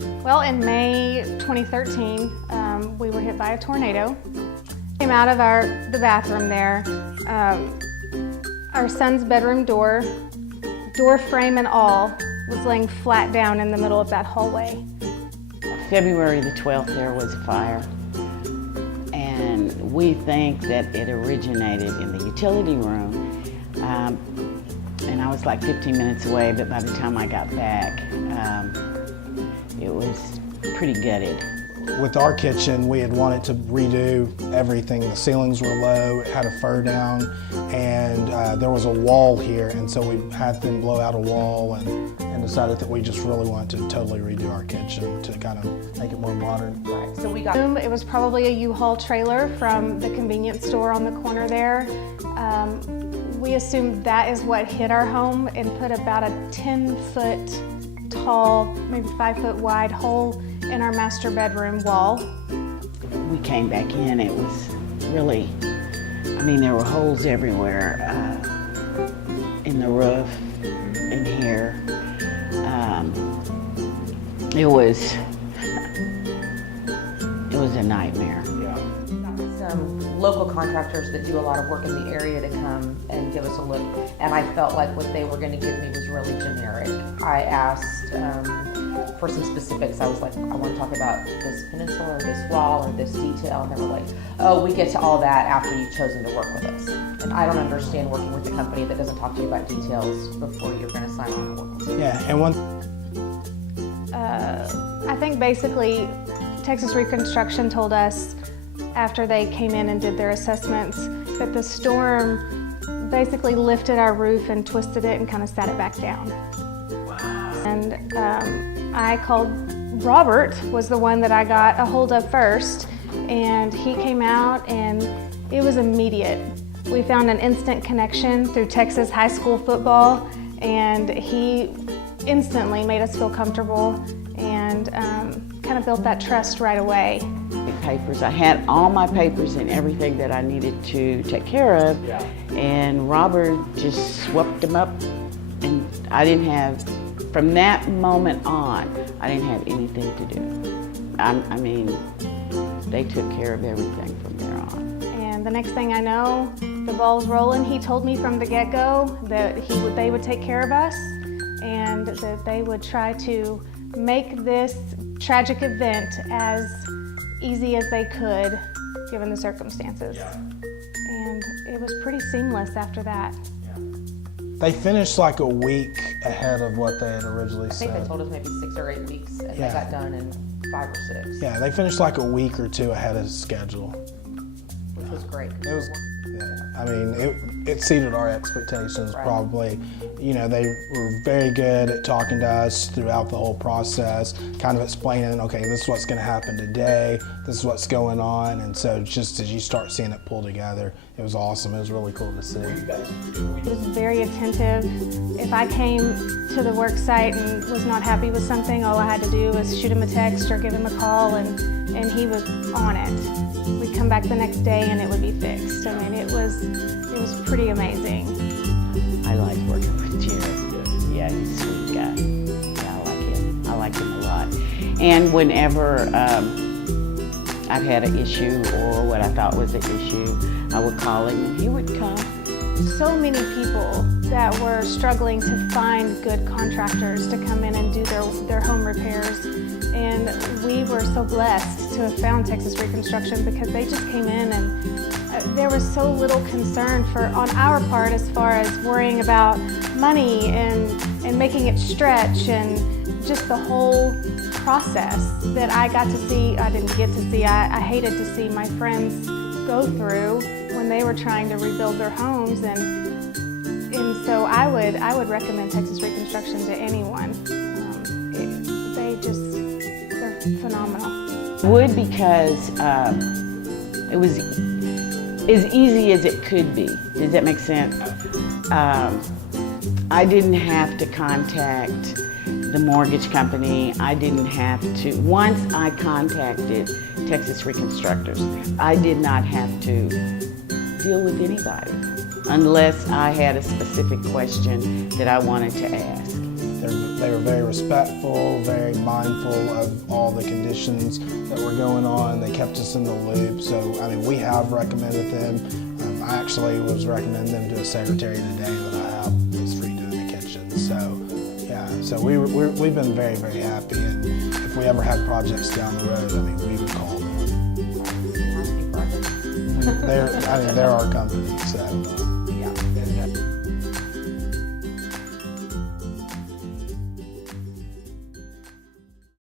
Well, in May 2013, we were hit by a tornado. Came out of the bathroom there. Our son's bedroom door frame and all, was laying flat down in the middle of that hallway. February the 12th, there was a fire. And we think that it originated in the utility room. And I was like 15 minutes away, but by the time I got back, it was pretty gutted. With our kitchen, we had wanted to redo everything. The ceilings were low, it had a fur down, and there was a wall here, and so we had them blow out a wall and decided that we just really wanted to totally redo our kitchen to kind of make it more modern. Right, so we got it was probably a U-Haul trailer from the convenience store on the corner there. We assumed that is what hit our home and put about a 10-foot tall, maybe 5-foot wide hole in our master bedroom wall. We came back in, it was really, I mean, there were holes everywhere, in the roof, in here. It was a nightmare. Some local contractors that do a lot of work in the area to come and give us a look, and I felt like what they were going to give me was really generic. I asked for some specifics. I was like, I want to talk about this peninsula or this wall or this detail, and they were like, oh, we get to all that after you've chosen to work with us. And I don't understand working with a company that doesn't talk to you about details before you're going to sign on to work with them. Yeah, and one. I think basically Texas Reconstruction told us after they came in and did their assessments that the storm basically lifted our roof and twisted it and kind of sat it back down. Wow. And I called Robert, was the one that I got a hold of first, and he came out and it was immediate. We found an instant connection through Texas high school football, and he instantly made us feel comfortable and kind of built that trust right away. Papers. I had all my papers and everything that I needed to take care of, and Robert just swept them up, and I didn't have, from that moment on, I didn't have anything to do. I mean, they took care of everything from there on. And the next thing I know, the ball's rolling. He told me from the get-go that they would take care of us and that they would try to make this tragic event as easy as they could, given the circumstances. And it was pretty seamless after that. They finished like a week ahead of what they had originally said. I think they told us maybe 6 or 8 weeks, and they got done in 5 or 6. Yeah, they finished like a week or 2 ahead of schedule. Which was great. It was, I mean, it exceeded our expectations probably. You know, they were very good at talking to us throughout the whole process, kind of explaining, okay, this is what's going to happen today, this is what's going on, and so just as you start seeing it pull together, it was awesome. It was really cool to see. He was very attentive. If I came to the work site and was not happy with something, all I had to do was shoot him a text or give him a call, and he was on it. We'd come back the next day and it would be fixed. I mean, it was pretty amazing. I like working with Jared. Yeah, he's a sweet guy. Yeah, I like him. I like him a lot. And whenever I've had an issue or what I thought was an issue, I would call him and he would come. So many people that were struggling to find good contractors to come in and do their home repairs. And we were so blessed to have found Texas Reconstruction because they just came in and there was so little concern on our part as far as worrying about money and making it stretch and just the whole process that I got to see. I didn't get to see. I hated to see my friends go through when they were trying to rebuild their homes, and so I would recommend Texas Reconstruction to anyone. They're phenomenal. Would because it was as easy as it could be. Does that make sense? I didn't have to contact the mortgage company. I didn't have to. Once I contacted Texas Reconstructors, I did not have to deal with anybody unless I had a specific question that I wanted to ask. They were very respectful, very mindful of all the conditions that were going on. They kept us in the loop. So, I mean, we have recommended them. I actually was recommending them to a secretary today that I have that's redoing the kitchen. So, yeah, so we've been very, very happy. And if we ever had projects down the road, I mean, we would call them. They're our company, so.